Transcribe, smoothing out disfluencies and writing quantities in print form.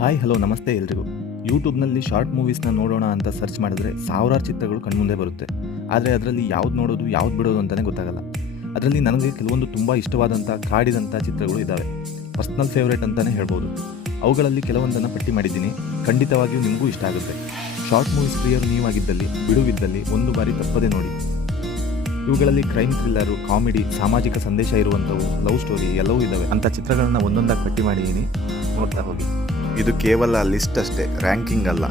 Hi hello ನಮಸ್ತೆ ಎಲ್ರಿಗೂ. ಯೂಟ್ಯೂಬ್ನಲ್ಲಿ ಶಾರ್ಟ್ ಮೂವೀಸ್ನ ನೋಡೋಣ ಅಂತ ಸರ್ಚ್ ಮಾಡಿದ್ರೆ ಸಾವಿರಾರು ಚಿತ್ರಗಳು ಕಣ್ಮುಂದೆ ಬರುತ್ತೆ. ಆದರೆ ಅದರಲ್ಲಿ ಯಾವ್ದು ನೋಡೋದು ಯಾವ್ದು ಬಿಡೋದು ಅಂತಲೇ ಗೊತ್ತಾಗಲ್ಲ. ಅದರಲ್ಲಿ ನನಗೆ ಕೆಲವೊಂದು ತುಂಬ ಇಷ್ಟವಾದಂಥ ಕಾಡಿದಂಥ ಚಿತ್ರಗಳು ಇದ್ದಾವೆ. ಪರ್ಸ್ನಲ್ ಫೇವ್ರೇಟ್ ಅಂತಲೇ ಹೇಳ್ಬೋದು. ಅವುಗಳಲ್ಲಿ ಕೆಲವೊಂದನ್ನು ಪಟ್ಟಿ ಮಾಡಿದ್ದೀನಿ. ಖಂಡಿತವಾಗಿಯೂ ನಿಮಗೂ ಇಷ್ಟ ಆಗುತ್ತೆ. ಶಾರ್ಟ್ ಮೂವೀಸ್ ಪ್ರಿಯರು ನೀವಾಗಿದ್ದಲ್ಲಿ ಬಿಡುವಿದ್ದಲ್ಲಿ ಒಂದು ಬಾರಿ ತಪ್ಪದೆ ನೋಡಿ. ಇವುಗಳಲ್ಲಿ ಕ್ರೈಮ್ ಥ್ರಿಲ್ಲರು, ಕಾಮಿಡಿ, ಸಾಮಾಜಿಕ ಸಂದೇಶ ಇರುವಂಥವು, ಲವ್ ಸ್ಟೋರಿ ಎಲ್ಲವೂ ಇದ್ದಾವೆ. ಅಂಥ ಚಿತ್ರಗಳನ್ನ ಒಂದೊಂದಾಗಿ ಪಟ್ಟಿ ಮಾಡಿದ್ದೀನಿ, ನೋಡ್ತಾ ಹೋಗಿ. ಇದು ಕೇವಲ ಲಿಸ್ಟ್ ಅಷ್ಟೇ, ರ್ಯಾಂಕಿಂಗ್ ಅಲ್ಲ.